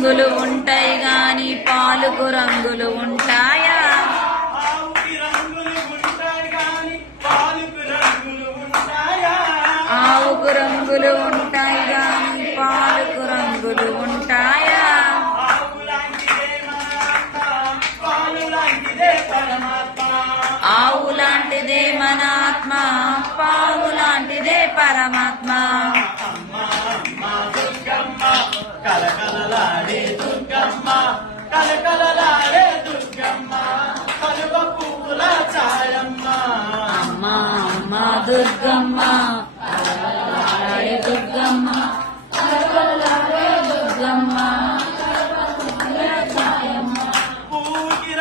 రంగులు ఉంటాయి గాని పాలుకు రంగులు ఉంటాయా? ఆవుకు రంగులు ఉంటాయి గాని పాలుకు రంగులు ఉంటాయా? ఆవు లాంటిదే మన ఆత్మ, పావు లాంటిదే పరమాత్మ. కలకలలాడే దుర్గమ్మ, కలకలలాడే దుర్గమ్మ, కలువ పువ్వుల ఛాయమ్మ. అమ్మ అమ్మ దుర్గమ్మ.